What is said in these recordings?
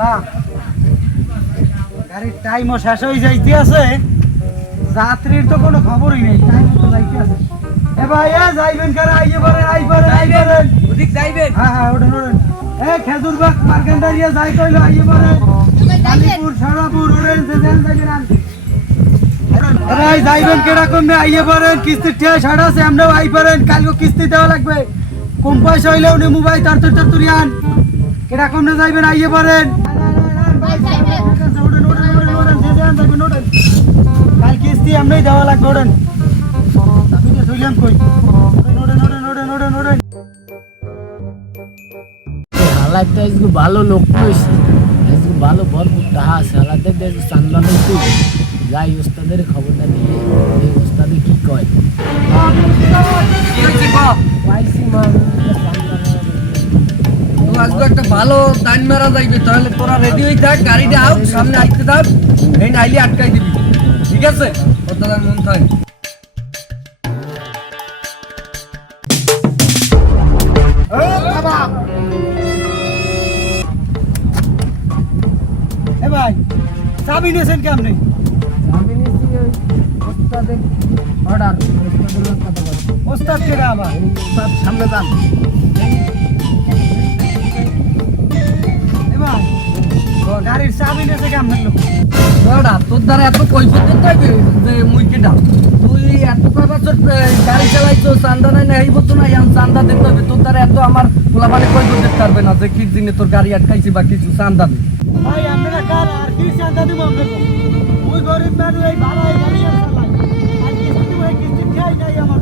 আল্লাহ। গাড়ির টাইমও শেষ হয়ে যাইতে আছে যাত্রীর তো কোনো খবরই নেই টাইম তো যাইতে আছে এ ভাই এ যাইবেন কারা? আইয়ে পারেন আই পারেন আই পারেন ওদিক যাইবেন। হ্যাঁ হ্যাঁ ওঠেন ওঠেন। এ খেজুর বাগ যাই কইলো আইয়ে পারেন কালীপুর সারাপুর ওঠেন যে যান যাইবেন আন যাইবেন কীরকম মে আইয়ে পারেন কিস্তি ঠিয়া ছাড়া আছে আমরাও আই পারেন কালকে কিস্তি দেওয়া লাগবে। কম পয়সা হইলেও নে মোবাইল তার তোর তোর আন কীরকম না যাইবেন আইয়ে পারেন ভালো লোক আজকে ভালো ভরপুর যাই ওস্তাদের খবরটা দিয়ে ওস্তাদে কি কয় ভালো টাইম মারা যাইবে তাহলে তোরা রেডি হয়ে থাক গাড়িটা আউট সামনে আইতে থাক এই নাইলে আটকাই দিবি। ঠিক আছে? কথা মন থাক। এ ভাই চাবি নিয়েছেন কেমনি? ওই ওস্তাদের অর্ডার ওস্তাদ কেডা আবার? ওস্তাদ সামনে যান। তোর দ্বারা এত কৈফত দিতে যে মুই কেডা তুই এত কয় বছর গাড়ি চালাইছো চান্দা নাই না এই বছর না ইয়ান চান্দা দিতে হবে তোর দ্বারা এত আমার পোলাপানে কৈফত দিতে পারবে না যে কি দিনে তোর গাড়ি আটকাইছি বা কিছু চান্দা দে ভাই আপনারা কার আর কি চান্দা দিব আপনাকে ওই গরিব মানুষ এই ভাড়ায় গাড়ি চালাই আর কিস্তি ওই কিস্তি খেয়াই নাই আমার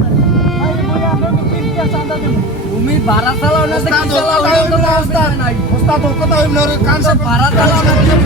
ভাই বলে আপনাকে কিস্তি চান্দা দিব তুমি ভাড়া চালাও না যে কি চালাও ওই তো অবস্থা নাই ওস্তাদ কথা হইল না কান তো ভাড়া চালাও না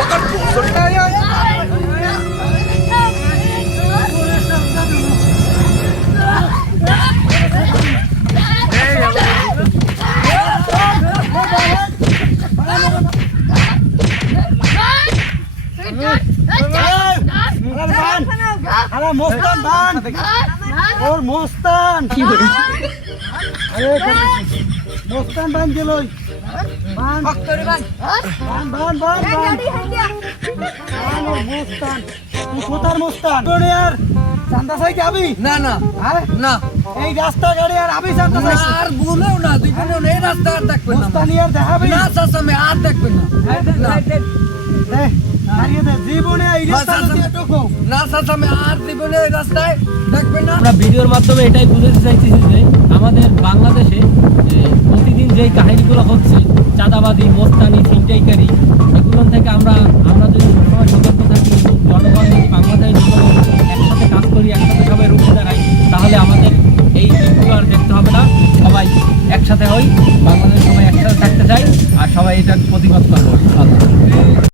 আরে মোস্তান বান। ওর মোস্তান। কি বলে আরে মোস্তান বান গেলই বান। বান বান বান বান। বান ওর মোস্তান। তুই কোথার মোস্তান? তোর আর চান্দা যাবি না না। হ্যাঁ? না। এই রাস্তা গাড়ি আর আবি চান্দা চাই আর ভুলেও না দুই বোনেও এই রাস্তা আর দেখবে না। মোস্তানি আর দেখাবি? না চাচামে আর দেখবে না। না। আমরা ভিডিওর মাধ্যমে এটাই বুঝাতে চাইছি যে আমাদের বাংলাদেশে প্রতিদিন যেই কাহিনীগুলো হচ্ছে চাঁদাবাদী মোস্তানি ছিনটাইকারী এগুলো থেকে আমরা আমরা যদি সবসময় সতর্ক থাকি জনগণ যদি বাংলাদেশ জনগণ একসাথে কাজ করি একসাথে সবাই রুখে দাঁড়াই তাহলে আমাদের এই দিকগুলো আর দেখতে হবে না। সবাই একসাথে হই বাংলাদেশ সবাই একসাথে থাকতে চাই আর সবাই এটার প্রতিবাদ করব